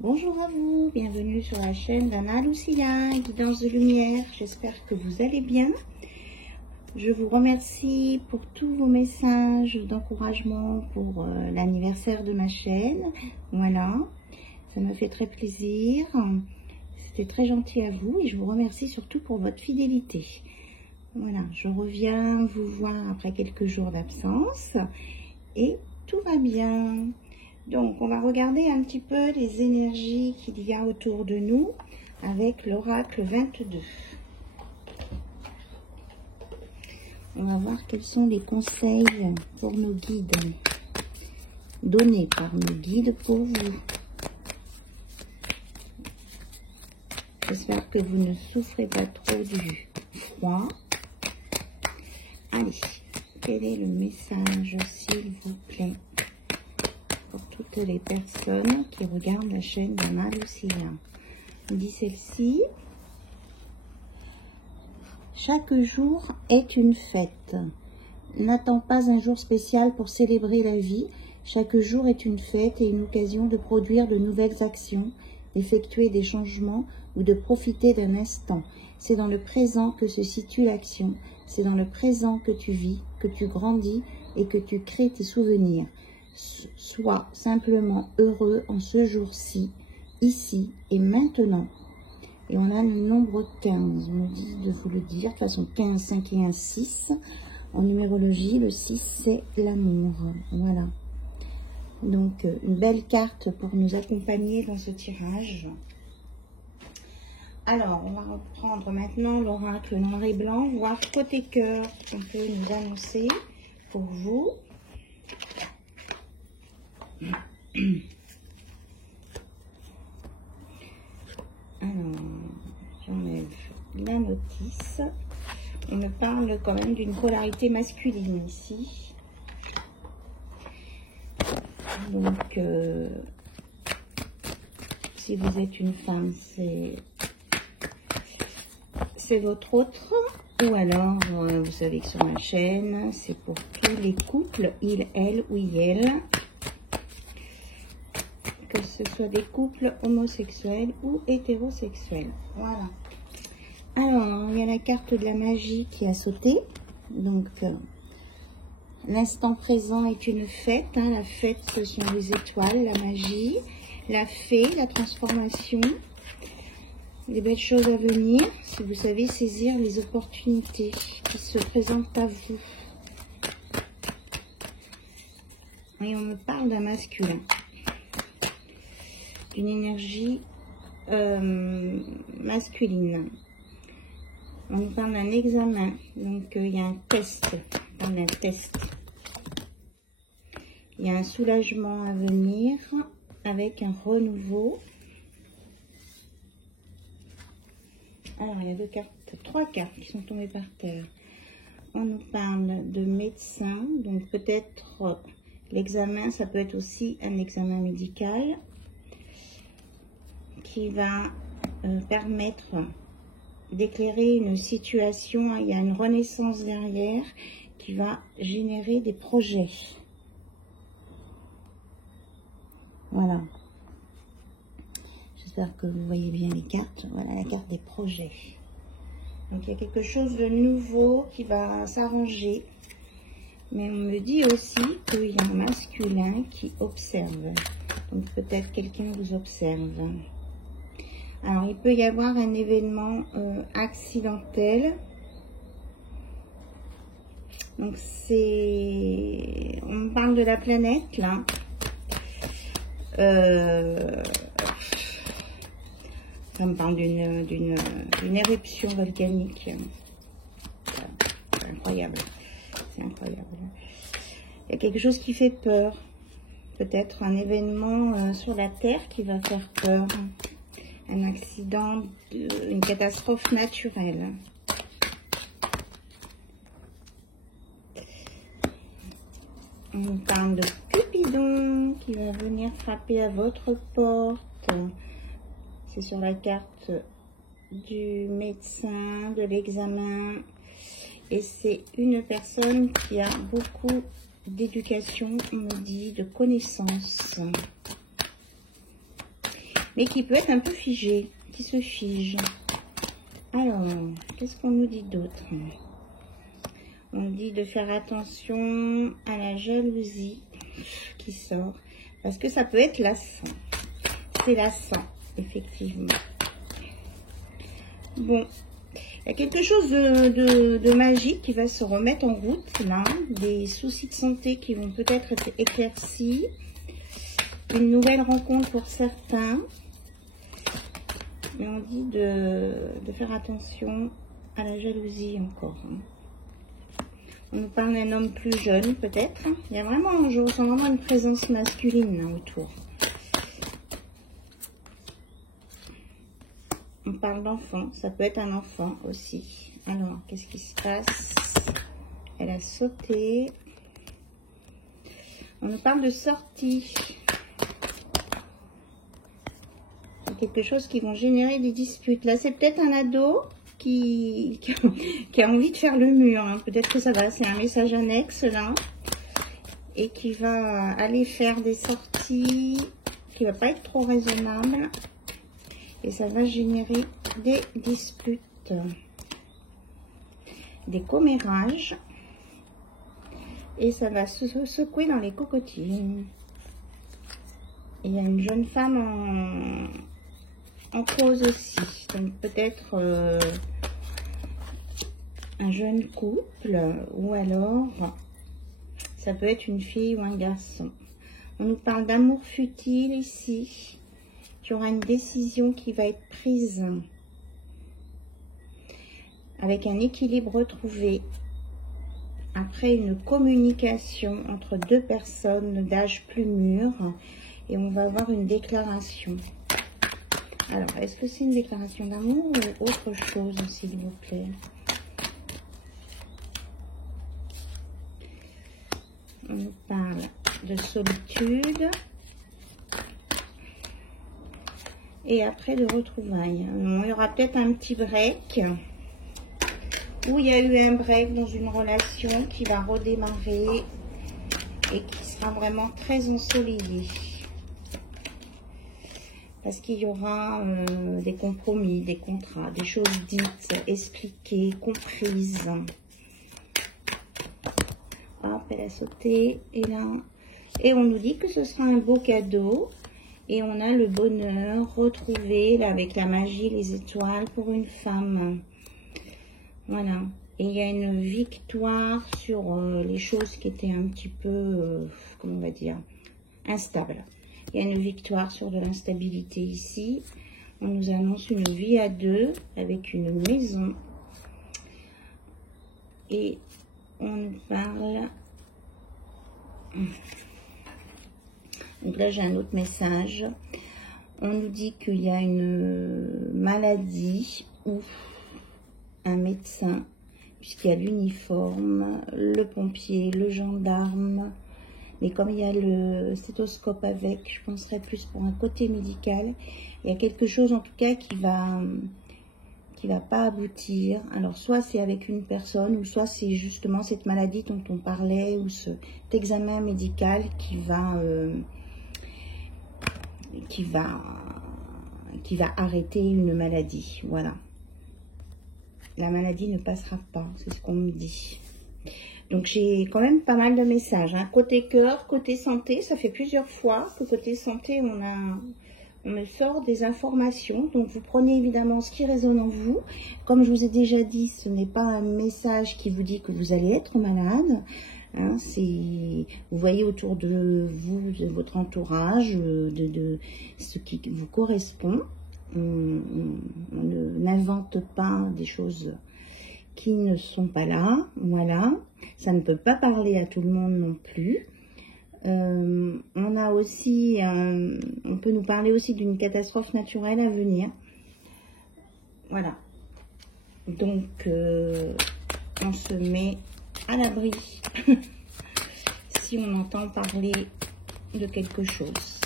Bonjour à vous, bienvenue sur la chaîne d'Anna Lucia, Guidance de Lumière. J'espère que vous allez bien. Je vous remercie pour tous vos messages d'encouragement pour l'anniversaire de ma chaîne. Voilà, ça me fait très plaisir. C'était très gentil à vous et je vous remercie surtout pour votre fidélité. Voilà, je reviens vous voir après quelques jours d'absence et tout va bien. Donc, on va regarder un petit peu les énergies qu'il y a autour de nous avec l'oracle 22. On va voir quels sont les conseils pour nos guides, donnés par nos guides pour vous. J'espère que vous ne souffrez pas trop du froid. Allez, quel est le message, s'il vous plaît, pour toutes les personnes qui regardent la chaîne d'Anna Lucia? On dit celle-ci: chaque jour est une fête. N'attends pas un jour spécial pour célébrer la vie. Chaque jour est une fête et une occasion de produire de nouvelles actions, d'effectuer des changements ou de profiter d'un instant. C'est dans le présent que se situe l'action. C'est dans le présent que tu vis, que tu grandis et que tu crées tes souvenirs. Sois simplement heureux en ce jour-ci, ici et maintenant. Et on a le nombre 15, on me dit de vous le dire. De toute façon, 15, 5 et 1, 6. En numérologie, le 6, c'est l'amour. Voilà. Donc, une belle carte pour nous accompagner dans ce tirage. Alors, on va reprendre maintenant l'oracle noir et blanc, voir côté cœur qu'on peut nous annoncer pour vous. Alors, j'enlève la notice. On me parle quand même d'une polarité masculine ici. Donc, si vous êtes une femme, c'est votre autre. Ou alors, vous savez que sur ma chaîne, c'est pour tous les couples, il, elle ou elle. Que ce soit des couples homosexuels ou hétérosexuels. Voilà. Alors, il y a la carte de la magie qui a sauté. Donc, l'instant présent est une fête. Hein. La fête, ce sont les étoiles, la magie, la fée, la transformation. Des belles choses à venir, si vous savez saisir les opportunités qui se présentent à vous. Et on me parle d'un masculin. Une énergie masculine. On nous parle d'un examen, donc il y a un test, on parle d'un test. Il y a un soulagement à venir avec un renouveau. Alors il y a trois cartes qui sont tombées par terre. On nous parle de médecin, donc peut-être l'examen, ça peut être aussi un examen médical qui va permettre d'éclairer une situation. Il y a une renaissance derrière qui va générer des projets. Voilà. J'espère que vous voyez bien les cartes. Voilà la carte des projets. Donc il y a quelque chose de nouveau qui va s'arranger. Mais on me dit aussi qu'il y a un masculin qui observe. Donc peut-être quelqu'un vous observe. Alors, il peut y avoir un événement accidentel. Donc, on me parle de la planète, là. Ça me parle d'une éruption volcanique. C'est incroyable. C'est incroyable. Il y a quelque chose qui fait peur. Peut-être un événement sur la Terre qui va faire peur. Un accident, une catastrophe naturelle. On parle de Cupidon qui va venir frapper à votre porte. C'est sur la carte du médecin, de l'examen. Et c'est une personne qui a beaucoup d'éducation, on me dit, de connaissances. mais qui peut être un peu figé, qui se fige. Alors, qu'est-ce qu'on nous dit d'autre? On dit de faire attention à la jalousie qui sort, parce que ça peut être lassant. C'est lassant, effectivement. Bon, il y a quelque chose de magique qui va se remettre en route, là. Des soucis de santé qui vont peut-être être éclaircis. Une nouvelle rencontre pour certains. Mais on dit de faire attention à la jalousie encore. On nous parle d'un homme plus jeune, peut-être. Il y a vraiment, je ressens vraiment une présence masculine là autour. On parle d'enfant, ça peut être un enfant aussi. Alors, qu'est-ce qui se passe? Elle a sauté. On nous parle de sortie. Quelque chose qui vont générer des disputes. Là, c'est peut-être un ado qui a envie de faire le mur. Hein. Peut-être que ça va, c'est un message annexe là. Et qui va aller faire des sorties qui va pas être trop raisonnable. Et ça va générer des disputes. Des commérages. Et ça va se secouer dans les cocottines. Et il y a une jeune femme en cause aussi. Donc peut-être un jeune couple ou alors ça peut être une fille ou un garçon. On nous parle d'amour futile ici. Il y aura une décision qui va être prise avec un équilibre retrouvé après une communication entre deux personnes d'âge plus mûr et on va avoir une déclaration. Alors, est-ce que c'est une déclaration d'amour ou autre chose, s'il vous plaît? On nous parle de solitude. Et après, de retrouvailles. Non, il y aura peut-être un petit break. Ou il y a eu un break dans une relation qui va redémarrer et qui sera vraiment très ensoleillée. Parce qu'il y aura des compromis, des contrats, des choses dites, expliquées, comprises. Hop, elle a sauté. Et là, et on nous dit que ce sera un beau cadeau. Et on a le bonheur retrouvé là, avec la magie, les étoiles pour une femme. Voilà. Et il y a une victoire sur les choses qui étaient un petit peu, comment on va dire, instables. Il y a une victoire sur de l'instabilité ici. On nous annonce une vie à deux avec une maison. Et on nous parle... Donc là, j'ai un autre message. On nous dit qu'il y a une maladie ou un médecin, puisqu'il y a l'uniforme, le pompier, le gendarme. Mais comme il y a le stéthoscope avec, je penserais plus pour un côté médical. Il y a quelque chose en tout cas qui va pas aboutir. Alors soit c'est avec une personne, ou soit c'est justement cette maladie dont on parlait, ou cet examen médical qui va arrêter une maladie. Voilà. La maladie ne passera pas, c'est ce qu'on me dit. Donc j'ai quand même pas mal de messages. Hein. Côté cœur, côté santé, ça fait plusieurs fois que côté santé, on me sort des informations. Donc vous prenez évidemment ce qui résonne en vous. Comme je vous ai déjà dit, ce n'est pas un message qui vous dit que vous allez être malade. Hein, vous voyez autour de vous, de votre entourage, de ce qui vous correspond. On n'invente pas des choses qui ne sont pas là. Voilà. Ça ne peut pas parler à tout le monde non plus. On a aussi, on peut nous parler aussi d'une catastrophe naturelle à venir. Voilà. Donc, on se met à l'abri si on entend parler de quelque chose.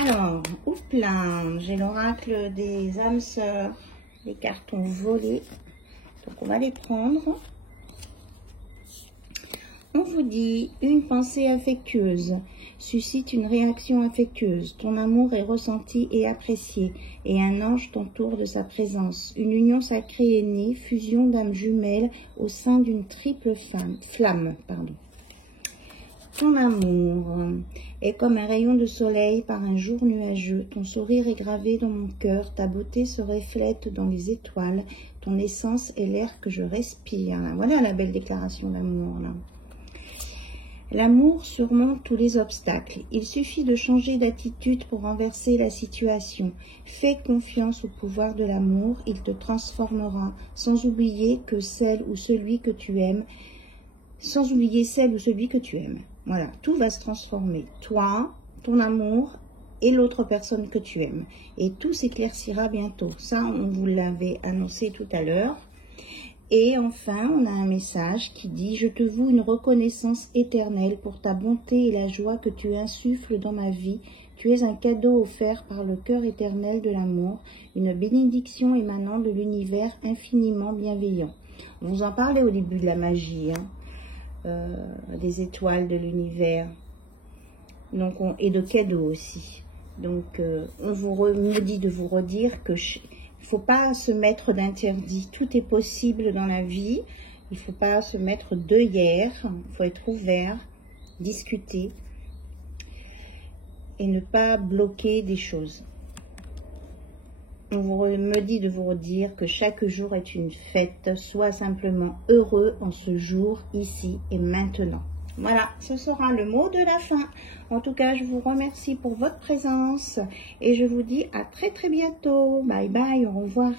Alors, oups là, j'ai l'oracle des âmes sœurs, les cartons volés. Donc, on va les prendre. On vous dit une pensée affectueuse suscite une réaction affectueuse. Ton amour est ressenti et apprécié, et un ange t'entoure de sa présence. Une union sacrée est née, fusion d'âmes jumelles au sein d'une triple flamme. Ton amour est comme un rayon de soleil par un jour nuageux. Ton sourire est gravé dans mon cœur. Ta beauté se reflète dans les étoiles. Ton essence est l'air que je respire. Voilà la belle déclaration d'amour. L'amour surmonte tous les obstacles. Il suffit de changer d'attitude pour renverser la situation. Fais confiance au pouvoir de l'amour. Il te transformera, sans oublier que celle ou celui que tu aimes. Voilà, tout va se transformer. Toi, ton amour et l'autre personne que tu aimes. Et tout s'éclaircira bientôt. Ça, on vous l'avait annoncé tout à l'heure. Et enfin, on a un message qui dit « Je te voue une reconnaissance éternelle pour ta bonté et la joie que tu insuffles dans ma vie. Tu es un cadeau offert par le cœur éternel de l'amour, une bénédiction émanant de l'univers infiniment bienveillant. » On vous en parlait au début de la magie, des étoiles de l'univers, donc et de cadeaux aussi. Donc on me dit de vous redire que il faut pas se mettre d'interdit. Tout est possible dans la vie. Il faut pas se mettre d'œillères. Il faut être ouvert, discuter et ne pas bloquer des choses. On me dit de vous redire que chaque jour est une fête. Sois simplement heureux en ce jour, ici et maintenant. Voilà, ce sera le mot de la fin. En tout cas, je vous remercie pour votre présence et je vous dis à très bientôt. Bye bye, au revoir.